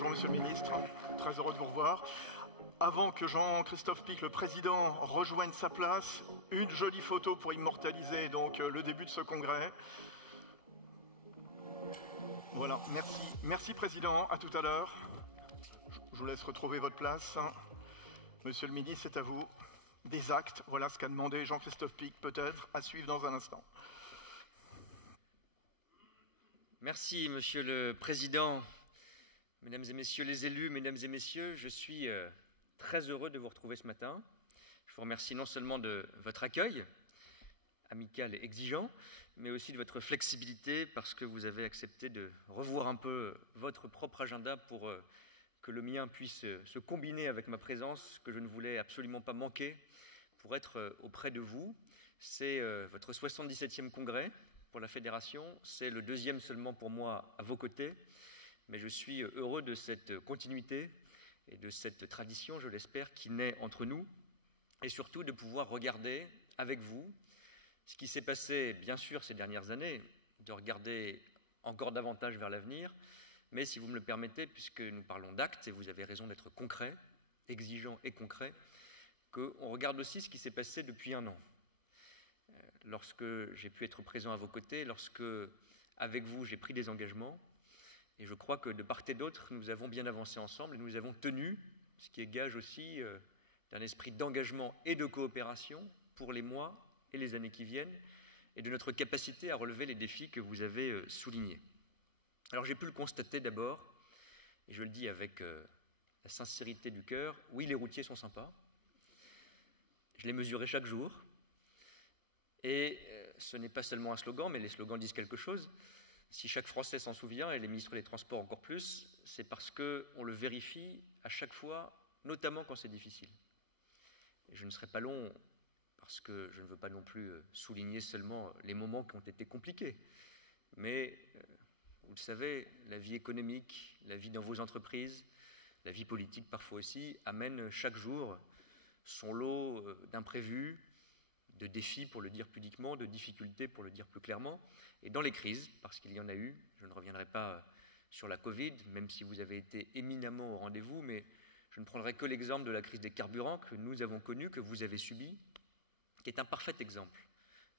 bonjour Monsieur le Ministre, très heureux de vous revoir. Avant que Jean-Christophe Pic, le président, rejoigne sa place, une jolie photo pour immortaliser donc le début de ce congrès. Voilà, merci. Merci Président, à tout à l'heure. Je vous laisse retrouver votre place. Monsieur le Ministre, c'est à vous. Des actes, voilà ce qu'a demandé Jean-Christophe Pic, peut-être, à suivre dans un instant. Merci, Monsieur le Président, Mesdames et Messieurs les élus, Mesdames et Messieurs, je suis très heureux de vous retrouver ce matin. Je vous remercie non seulement de votre accueil, amical et exigeant, mais aussi de votre flexibilité parce que vous avez accepté de revoir un peu votre propre agenda pour que le mien puisse se combiner avec ma présence, que je ne voulais absolument pas manquer pour être auprès de vous. C'est votre 77e congrès pour la Fédération, c'est le 2e seulement pour moi à vos côtés, mais je suis heureux de cette continuité et de cette tradition, je l'espère, qui naît entre nous, et surtout de pouvoir regarder avec vous ce qui s'est passé, bien sûr, ces dernières années, de regarder encore davantage vers l'avenir, mais si vous me le permettez, puisque nous parlons d'actes, et vous avez raison d'être concret, exigeant et concret, qu'on regarde aussi ce qui s'est passé depuis un an. Lorsque j'ai pu être présent à vos côtés, lorsque, avec vous, j'ai pris des engagements, et je crois que de part et d'autre, nous avons bien avancé ensemble, et nous avons tenu, ce qui est gage aussi d'un esprit d'engagement et de coopération pour les mois et les années qui viennent, et de notre capacité à relever les défis que vous avez soulignés. Alors j'ai pu le constater d'abord, et je le dis avec la sincérité du cœur, oui, les routiers sont sympas, je les mesurais chaque jour, et ce n'est pas seulement un slogan, mais les slogans disent quelque chose. Si chaque Français s'en souvient, et les ministres des Transports encore plus, c'est parce qu'on le vérifie à chaque fois, notamment quand c'est difficile. Et je ne serai pas long, parce que je ne veux pas non plus souligner seulement les moments qui ont été compliqués, mais vous le savez, la vie économique, la vie dans vos entreprises, la vie politique parfois aussi, amène chaque jour son lot d'imprévus, de défis pour le dire pudiquement, de difficultés pour le dire plus clairement. Et dans les crises, parce qu'il y en a eu, je ne reviendrai pas sur la Covid, même si vous avez été éminemment au rendez-vous, mais je ne prendrai que l'exemple de la crise des carburants que nous avons connue, que vous avez subie, qui est un parfait exemple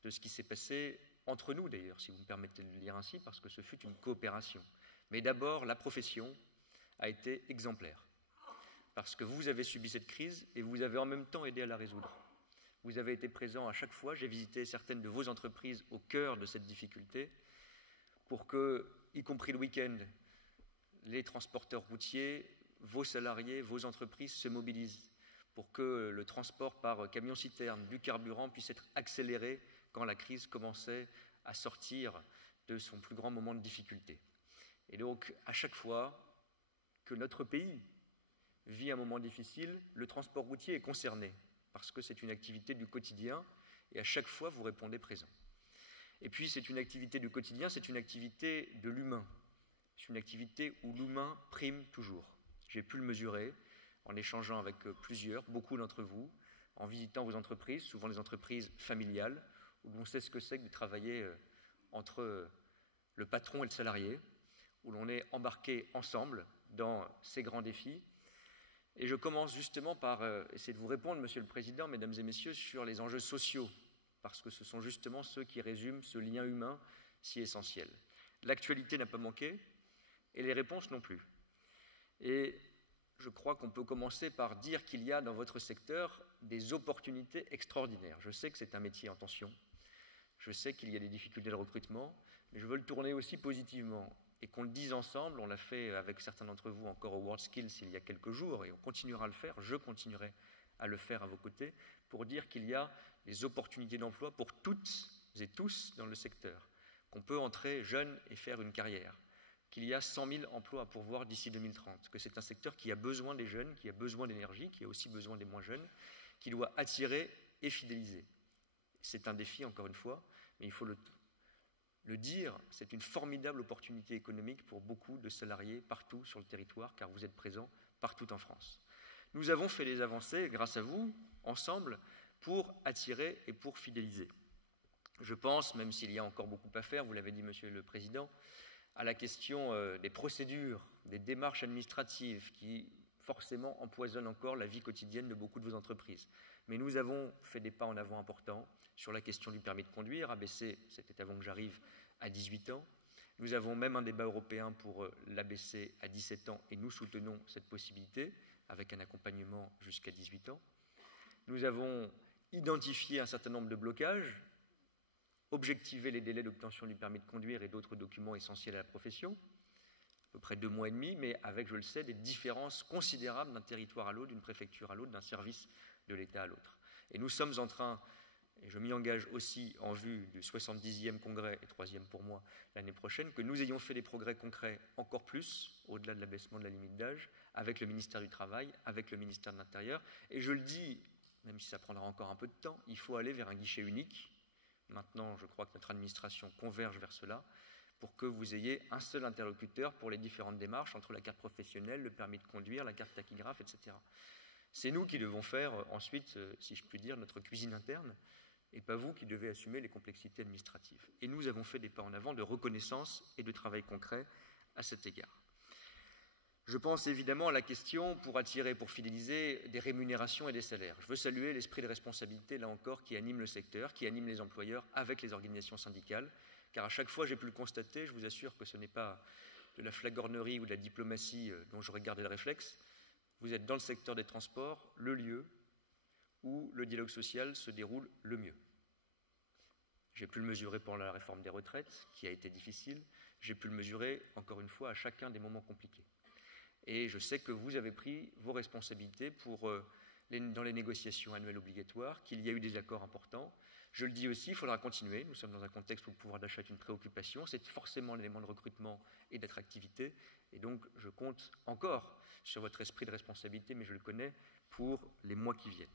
de ce qui s'est passé entre nous d'ailleurs, si vous me permettez de le dire ainsi, parce que ce fut une coopération. Mais d'abord, la profession a été exemplaire, parce que vous avez subi cette crise et vous avez en même temps aidé à la résoudre. Vous avez été présent à chaque fois, j'ai visité certaines de vos entreprises au cœur de cette difficulté, pour que, y compris le week-end, les transporteurs routiers, vos salariés, vos entreprises se mobilisent, pour que le transport par camion-citerne du carburant puisse être accéléré quand la crise commençait à sortir de son plus grand moment de difficulté. Et donc, à chaque fois que notre pays vit un moment difficile, le transport routier est concerné, parce que c'est une activité du quotidien, et à chaque fois, vous répondez présent. Et puis, c'est une activité du quotidien, c'est une activité de l'humain. C'est une activité où l'humain prime toujours. J'ai pu le mesurer en échangeant avec plusieurs, beaucoup d'entre vous, en visitant vos entreprises, souvent des entreprises familiales, où l'on sait ce que c'est que de travailler entre le patron et le salarié, où l'on est embarqué ensemble dans ces grands défis. Et je commence justement par essayer de vous répondre, Monsieur le Président, Mesdames et Messieurs, sur les enjeux sociaux, parce que ce sont justement ceux qui résument ce lien humain si essentiel. L'actualité n'a pas manqué, et les réponses non plus. Et je crois qu'on peut commencer par dire qu'il y a dans votre secteur des opportunités extraordinaires. Je sais que c'est un métier en tension, je sais qu'il y a des difficultés de recrutement, mais je veux le tourner aussi positivement. Et qu'on le dise ensemble, on l'a fait avec certains d'entre vous encore au WorldSkills il y a quelques jours, et on continuera à le faire, je continuerai à le faire à vos côtés, pour dire qu'il y a des opportunités d'emploi pour toutes et tous dans le secteur, qu'on peut entrer jeune et faire une carrière, qu'il y a 100 000 emplois à pourvoir d'ici 2030, que c'est un secteur qui a besoin des jeunes, qui a besoin d'énergie, qui a aussi besoin des moins jeunes, qui doit attirer et fidéliser. C'est un défi, encore une fois, mais il faut le dire, c'est une formidable opportunité économique pour beaucoup de salariés partout sur le territoire, car vous êtes présents partout en France. Nous avons fait des avancées, grâce à vous, ensemble, pour attirer et pour fidéliser. Je pense, même s'il y a encore beaucoup à faire, vous l'avez dit, Monsieur le Président, à la question des procédures, des démarches administratives qui forcément empoisonnent encore la vie quotidienne de beaucoup de vos entreprises. Mais nous avons fait des pas en avant importants sur la question du permis de conduire, abaissé, c'était avant que j'arrive, à 18 ans. Nous avons même un débat européen pour l'abaisser à 17 ans et nous soutenons cette possibilité avec un accompagnement jusqu'à 18 ans. Nous avons identifié un certain nombre de blocages, objectivé les délais d'obtention du permis de conduire et d'autres documents essentiels à la profession, à peu près 2 mois et demi, mais avec, je le sais, des différences considérables d'un territoire à l'autre, d'une préfecture à l'autre, d'un service de l'État à l'autre. Et nous sommes en train, et je m'y engage aussi en vue du 70e congrès, et 3e pour moi, l'année prochaine, que nous ayons fait des progrès concrets encore plus, au-delà de l'abaissement de la limite d'âge, avec le ministère du Travail, avec le ministère de l'Intérieur. Et je le dis, même si ça prendra encore un peu de temps, il faut aller vers un guichet unique. Maintenant, je crois que notre administration converge vers cela, pour que vous ayez un seul interlocuteur pour les différentes démarches entre la carte professionnelle, le permis de conduire, la carte tachygraphe, etc. C'est nous qui devons faire ensuite, si je puis dire, notre cuisine interne, et pas vous qui devez assumer les complexités administratives. Et nous avons fait des pas en avant de reconnaissance et de travail concret à cet égard. Je pense évidemment à la question, pour attirer, pour fidéliser, des rémunérations et des salaires. Je veux saluer l'esprit de responsabilité, là encore, qui anime le secteur, qui anime les employeurs avec les organisations syndicales, car à chaque fois, j'ai pu le constater, je vous assure que ce n'est pas de la flagornerie ou de la diplomatie dont j'aurais gardé le réflexe. Vous êtes dans le secteur des transports, le lieu où le dialogue social se déroule le mieux. J'ai pu le mesurer pendant la réforme des retraites, qui a été difficile. J'ai pu le mesurer, encore une fois, à chacun des moments compliqués. Et je sais que vous avez pris vos responsabilités dans les négociations annuelles obligatoires, qu'il y a eu des accords importants. Je le dis aussi, il faudra continuer. Nous sommes dans un contexte où le pouvoir d'achat est une préoccupation. C'est forcément l'élément de recrutement et d'attractivité. Et donc, je compte encore sur votre esprit de responsabilité, mais je le connais, pour les mois qui viennent.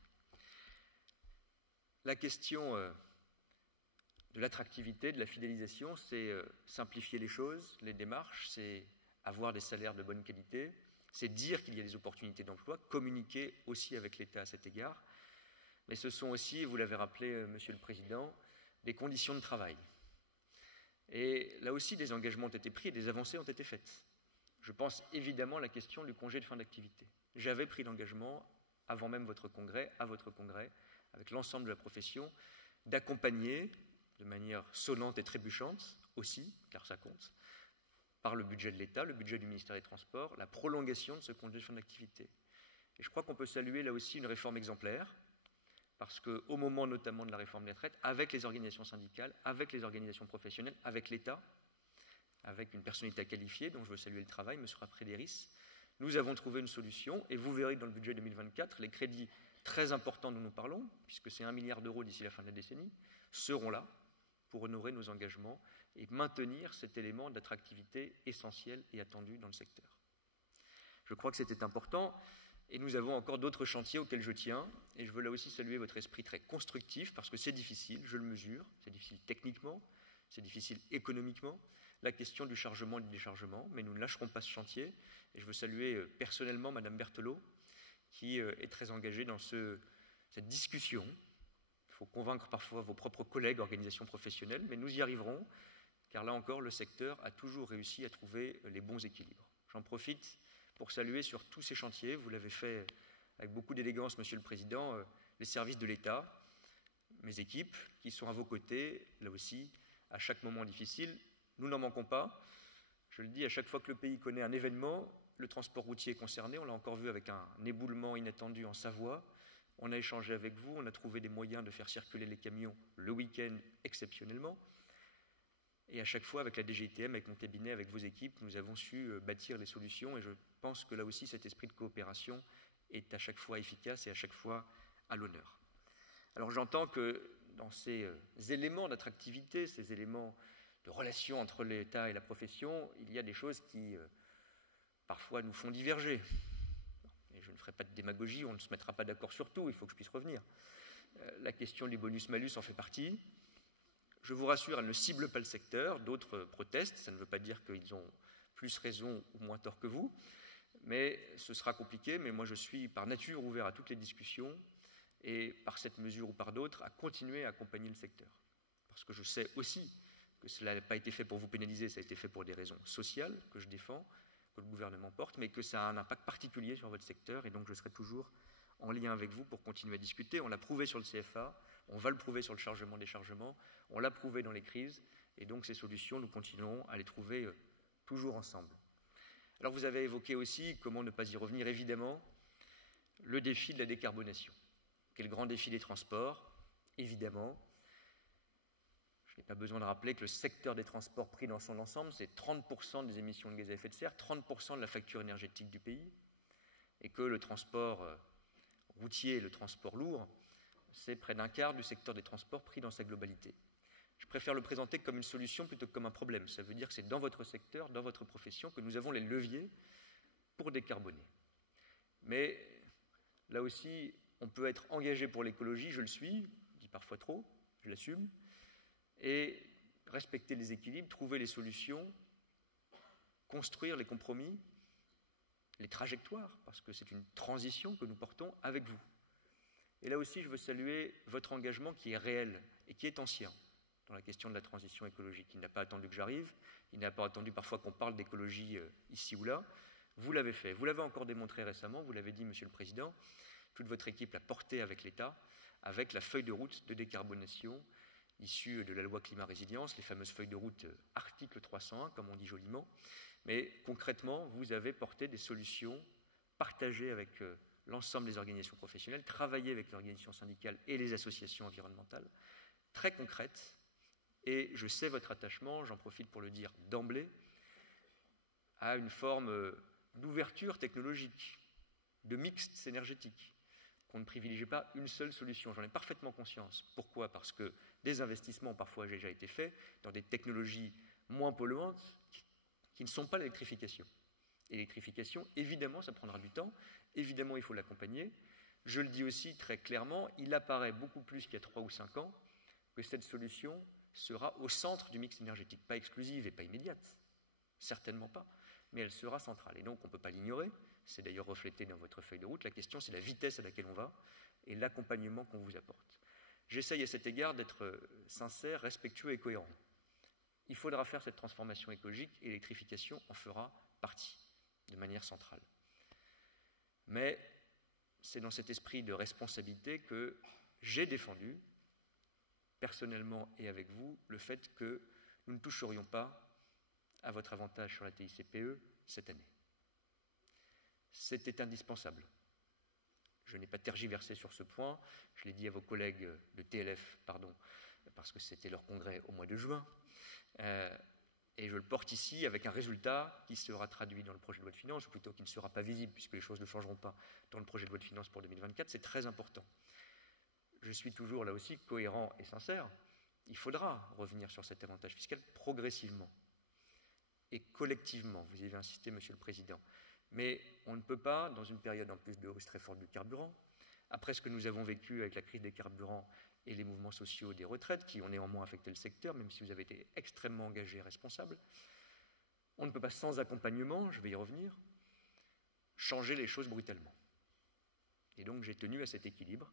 La question de l'attractivité, de la fidélisation, c'est simplifier les choses, les démarches, c'est avoir des salaires de bonne qualité, c'est dire qu'il y a des opportunités d'emploi, communiquer aussi avec l'État à cet égard, mais ce sont aussi, vous l'avez rappelé, Monsieur le Président, des conditions de travail. Et là aussi, des engagements ont été pris et des avancées ont été faites. Je pense évidemment à la question du congé de fin d'activité. J'avais pris l'engagement, avant même votre congrès, à votre congrès, avec l'ensemble de la profession, d'accompagner, de manière sonnante et trébuchante aussi, car ça compte, par le budget de l'État, le budget du ministère des Transports, la prolongation de ce congé de fin d'activité. Et je crois qu'on peut saluer là aussi une réforme exemplaire, parce qu'au moment notamment de la réforme des retraites, avec les organisations syndicales, avec les organisations professionnelles, avec l'État, avec une personnalité qualifiée, dont je veux saluer le travail, M. Raprédéris, nous avons trouvé une solution, et vous verrez que dans le budget 2024, les crédits très importants dont nous parlons, puisque c'est 1 milliard d'euros d'ici la fin de la décennie, seront là pour honorer nos engagements et maintenir cet élément d'attractivité essentiel et attendu dans le secteur. Je crois que c'était important, et nous avons encore d'autres chantiers auxquels je tiens, et je veux là aussi saluer votre esprit très constructif, parce que c'est difficile, je le mesure, c'est difficile techniquement, c'est difficile économiquement, la question du chargement et du déchargement, mais nous ne lâcherons pas ce chantier, et je veux saluer personnellement Madame Berthelot, qui est très engagée dans cette discussion. Il faut convaincre parfois vos propres collègues, organisations professionnelles, mais nous y arriverons, car là encore, le secteur a toujours réussi à trouver les bons équilibres. J'en profite pour saluer sur tous ces chantiers, vous l'avez fait avec beaucoup d'élégance, Monsieur le Président, les services de l'État, mes équipes qui sont à vos côtés, là aussi, à chaque moment difficile. Nous n'en manquons pas. Je le dis, à chaque fois que le pays connaît un événement, le transport routier est concerné. On l'a encore vu avec un éboulement inattendu en Savoie. On a échangé avec vous, on a trouvé des moyens de faire circuler les camions le week-end exceptionnellement. Et à chaque fois, avec la DGITM, avec mon cabinet, avec vos équipes, nous avons su bâtir les solutions. Et je pense que là aussi, cet esprit de coopération est à chaque fois efficace et à chaque fois à l'honneur. Alors j'entends que dans ces éléments d'attractivité, ces éléments de relation entre l'État et la profession, il y a des choses qui parfois nous font diverger. Et je ne ferai pas de démagogie, on ne se mettra pas d'accord sur tout, il faut que je puisse revenir. La question du bonus-malus en fait partie. Je vous rassure, elle ne cible pas le secteur, d'autres protestent, ça ne veut pas dire qu'ils ont plus raison ou moins tort que vous, mais ce sera compliqué, mais moi je suis par nature ouvert à toutes les discussions et par cette mesure ou par d'autres à continuer à accompagner le secteur. Parce que je sais aussi que que cela n'a pas été fait pour vous pénaliser, ça a été fait pour des raisons sociales que je défends, que le gouvernement porte, mais que ça a un impact particulier sur votre secteur, et donc je serai toujours en lien avec vous pour continuer à discuter. On l'a prouvé sur le CFA, on va le prouver sur le chargement-déchargement, on l'a prouvé dans les crises, et donc ces solutions, nous continuerons à les trouver toujours ensemble. Alors vous avez évoqué aussi, comment ne pas y revenir, évidemment, le défi de la décarbonation, qui est le grand défi des transports, évidemment. Je n'ai pas besoin de rappeler que le secteur des transports pris dans son ensemble, c'est 30% des émissions de gaz à effet de serre, 30% de la facture énergétique du pays, et que le transport routier, le transport lourd, c'est près d'un quart du secteur des transports pris dans sa globalité. Je préfère le présenter comme une solution plutôt que comme un problème. Ça veut dire que c'est dans votre secteur, dans votre profession, que nous avons les leviers pour décarboner. Mais là aussi, on peut être engagé pour l'écologie, je le suis, je dis parfois trop, je l'assume, et respecter les équilibres, trouver les solutions, construire les compromis, les trajectoires, parce que c'est une transition que nous portons avec vous. Et là aussi, je veux saluer votre engagement qui est réel et qui est ancien dans la question de la transition écologique. Il n'a pas attendu que j'arrive, il n'a pas attendu parfois qu'on parle d'écologie ici ou là. Vous l'avez fait, vous l'avez encore démontré récemment, vous l'avez dit, Monsieur le Président, toute votre équipe l'a porté avec l'État, avec la feuille de route de décarbonation issue de la loi climat-résilience, les fameuses feuilles de route article 301, comme on dit joliment. Mais concrètement, vous avez porté des solutions partagées avec l'ensemble des organisations professionnelles, travaillé avec les organisations syndicales et les associations environnementales, très concrètes. Et je sais votre attachement, j'en profite pour le dire d'emblée, à une forme d'ouverture technologique, de mixte énergétique, qu'on ne privilégie pas une seule solution. J'en ai parfaitement conscience. Pourquoi? Parce que des investissements ont parfois déjà été faits dans des technologies moins polluantes qui ne sont pas l'électrification. L'électrification, évidemment, ça prendra du temps. Évidemment, il faut l'accompagner. Je le dis aussi très clairement, il apparaît beaucoup plus qu'il y a 3 ou 5 ans que cette solution sera au centre du mix énergétique, pas exclusive et pas immédiate, certainement pas, mais elle sera centrale. Et donc, on ne peut pas l'ignorer, c'est d'ailleurs reflété dans votre feuille de route. La question, c'est la vitesse à laquelle on va et l'accompagnement qu'on vous apporte. J'essaye à cet égard d'être sincère, respectueux et cohérent. Il faudra faire cette transformation écologique et l'électrification en fera partie, de manière centrale. Mais c'est dans cet esprit de responsabilité que j'ai défendu, personnellement et avec vous, le fait que nous ne toucherions pas à votre avantage sur la TICPE cette année. C'était indispensable. Je n'ai pas tergiversé sur ce point, je l'ai dit à vos collègues de TLF, parce que c'était leur congrès au mois de juin, et je le porte ici avec un résultat qui sera traduit dans le projet de loi de finances, ou plutôt qui ne sera pas visible, puisque les choses ne changeront pas dans le projet de loi de finances pour 2024, c'est très important. Je suis toujours là aussi cohérent et sincère. Il faudra revenir sur cet avantage fiscal progressivement et collectivement. Vous y avez insisté, Monsieur le Président. Mais on ne peut pas, dans une période en plus de hausse très forte du carburant, après ce que nous avons vécu avec la crise des carburants et les mouvements sociaux des retraites, qui ont néanmoins affecté le secteur, même si vous avez été extrêmement engagé et responsable, on ne peut pas, sans accompagnement, je vais y revenir, changer les choses brutalement. Et donc j'ai tenu à cet équilibre.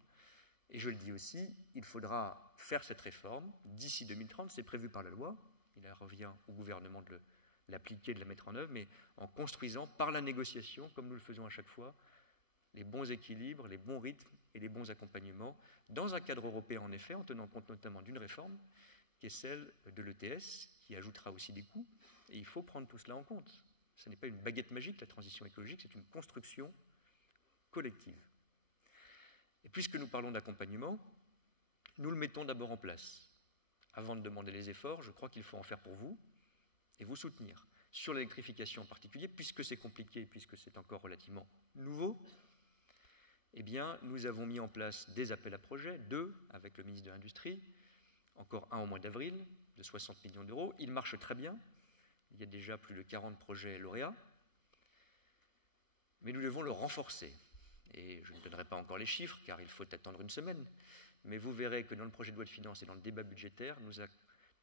Et je le dis aussi, il faudra faire cette réforme d'ici 2030, c'est prévu par la loi, il revient au gouvernement de l'appliquer, de la mettre en œuvre, mais en construisant par la négociation, comme nous le faisons à chaque fois, les bons équilibres, les bons rythmes et les bons accompagnements, dans un cadre européen en effet, en tenant compte notamment d'une réforme, qui est celle de l'ETS, qui ajoutera aussi des coûts, et il faut prendre tout cela en compte. Ce n'est pas une baguette magique, la transition écologique, c'est une construction collective. Et puisque nous parlons d'accompagnement, nous le mettons d'abord en place. Avant de demander les efforts, je crois qu'il faut en faire pour vous et vous soutenir. Sur l'électrification en particulier, puisque c'est compliqué, puisque c'est encore relativement nouveau, eh bien, nous avons mis en place des appels à projets, 2 avec le ministre de l'Industrie, encore un au mois d'avril, de 60 millions d'euros. Il marche très bien. Il y a déjà plus de 40 projets lauréats. Mais nous devons le renforcer. Et je ne donnerai pas encore les chiffres, car il faut attendre une semaine. Mais vous verrez que dans le projet de loi de finances et dans le débat budgétaire,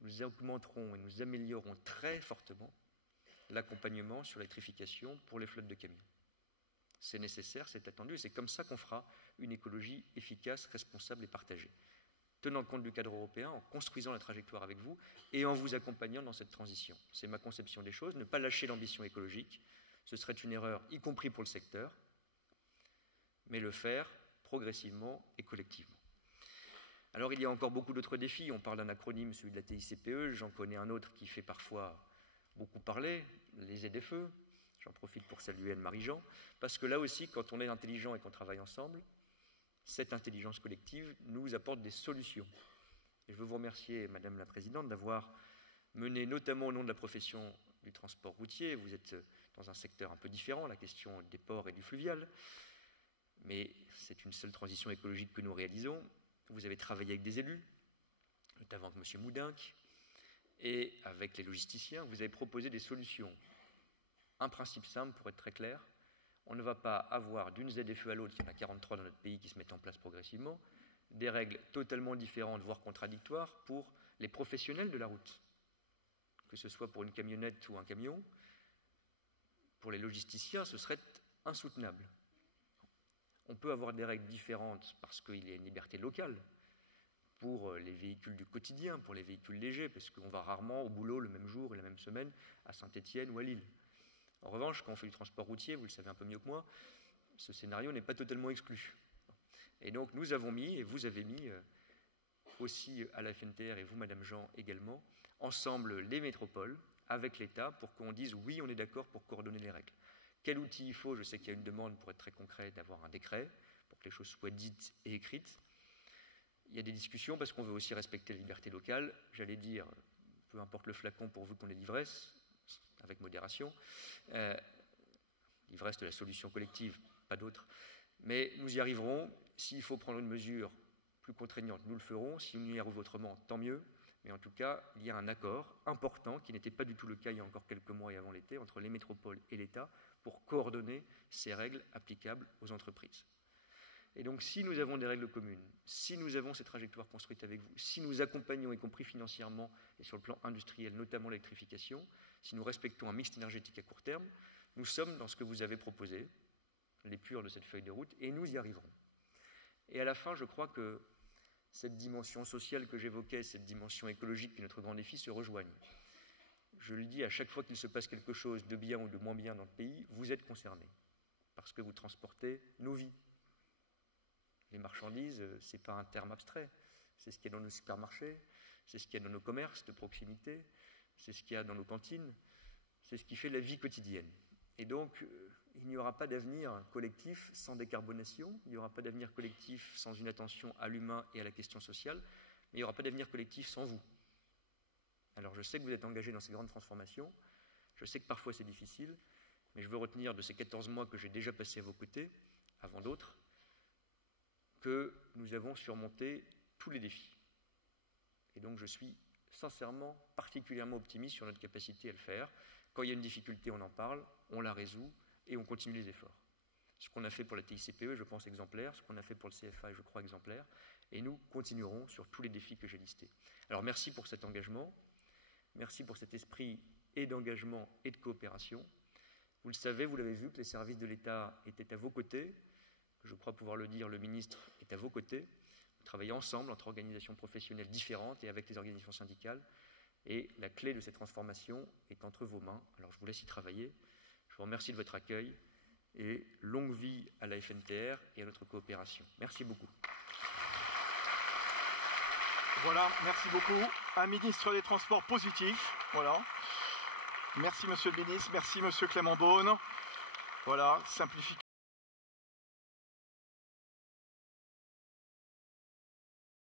nous augmenterons et nous améliorerons très fortement l'accompagnement sur l'électrification pour les flottes de camions. C'est nécessaire, c'est attendu, et c'est comme ça qu'on fera une écologie efficace, responsable et partagée. tenant compte du cadre européen, en construisant la trajectoire avec vous et en vous accompagnant dans cette transition. C'est ma conception des choses, ne pas lâcher l'ambition écologique, ce serait une erreur, y compris pour le secteur, mais le faire progressivement et collectivement. Alors il y a encore beaucoup d'autres défis, on parle d'un acronyme, celui de la TICPE, j'en connais un autre qui fait parfois beaucoup parler, les ZFE, j'en profite pour saluer Anne-Marie-Jean, parce que là aussi, quand on est intelligent et qu'on travaille ensemble, cette intelligence collective nous apporte des solutions. Et je veux vous remercier, Madame la Présidente, d'avoir mené, notamment au nom de la profession du transport routier, vous êtes dans un secteur un peu différent, la question des ports et du fluvial, mais c'est une seule transition écologique que nous réalisons. Vous avez travaillé avec des élus, notamment avec M. Moudinque, et avec les logisticiens, vous avez proposé des solutions. Un principe simple, pour être très clair, on ne va pas avoir d'une ZFE à l'autre, il y en a 43 dans notre pays qui se mettent en place progressivement, des règles totalement différentes, voire contradictoires, pour les professionnels de la route. Que ce soit pour une camionnette ou un camion, pour les logisticiens, ce serait insoutenable. On peut avoir des règles différentes parce qu'il y a une liberté locale pour les véhicules du quotidien, pour les véhicules légers, parce qu'on va rarement au boulot le même jour et la même semaine à Saint-Étienne ou à Lille. En revanche, quand on fait du transport routier, vous le savez un peu mieux que moi, ce scénario n'est pas totalement exclu. Et donc nous avons mis, et vous avez mis aussi à la FNTR, et vous, Madame Jean, également, ensemble les métropoles, avec l'État, pour qu'on dise oui, on est d'accord pour coordonner les règles. Quel outil il faut? Je sais qu'il y a une demande, pour être très concret, d'avoir un décret, pour que les choses soient dites et écrites. Il y a des discussions, parce qu'on veut aussi respecter la liberté locale. J'allais dire, peu importe le flacon pourvu qu'on ait l'ivresse, avec modération. L'ivresse de la solution collective, pas d'autre. Mais nous y arriverons. S'il faut prendre une mesure plus contraignante, nous le ferons. Si nous y arrivons autrement, tant mieux. Mais en tout cas, il y a un accord important, qui n'était pas du tout le cas il y a encore quelques mois et avant l'été, entre les métropoles et l'État, pour coordonner ces règles applicables aux entreprises. Et donc, si nous avons des règles communes, si nous avons ces trajectoires construites avec vous, si nous accompagnons, y compris financièrement et sur le plan industriel, notamment l'électrification, si nous respectons un mix énergétique à court terme, nous sommes dans ce que vous avez proposé, l'épure de cette feuille de route, et nous y arriverons. Et à la fin, je crois que cette dimension sociale que j'évoquais, cette dimension écologique qui est notre grand défi, se rejoignent. Je le dis, à chaque fois qu'il se passe quelque chose de bien ou de moins bien dans le pays, vous êtes concernés, parce que vous transportez nos vies. Les marchandises, ce n'est pas un terme abstrait, c'est ce qu'il y a dans nos supermarchés, c'est ce qu'il y a dans nos commerces de proximité, c'est ce qu'il y a dans nos cantines, c'est ce qui fait la vie quotidienne. Et donc, il n'y aura pas d'avenir collectif sans décarbonation, il n'y aura pas d'avenir collectif sans une attention à l'humain et à la question sociale, mais il n'y aura pas d'avenir collectif sans vous. Alors je sais que vous êtes engagés dans ces grandes transformations, je sais que parfois c'est difficile, mais je veux retenir de ces 14 mois que j'ai déjà passés à vos côtés, avant d'autres, que nous avons surmonté tous les défis. Et donc je suis sincèrement, particulièrement optimiste sur notre capacité à le faire. Quand il y a une difficulté, on en parle, on la résout et on continue les efforts. Ce qu'on a fait pour la TICPE, je pense exemplaire, ce qu'on a fait pour le CFA, je crois exemplaire, et nous continuerons sur tous les défis que j'ai listés. Alors merci pour cet engagement, merci pour cet esprit et d'engagement et de coopération. Vous le savez, vous l'avez vu, que les services de l'État étaient à vos côtés. Je crois pouvoir le dire, le ministre est à vos côtés. Vous travaillez ensemble entre organisations professionnelles différentes et avec les organisations syndicales. Et la clé de cette transformation est entre vos mains. Alors je vous laisse y travailler. Je vous remercie de votre accueil et longue vie à la FNTR et à notre coopération. Merci beaucoup. Voilà, merci beaucoup. Un ministre des Transports positif. Voilà. Merci Monsieur le ministre, merci Monsieur Clément Beaune. Voilà, simplification.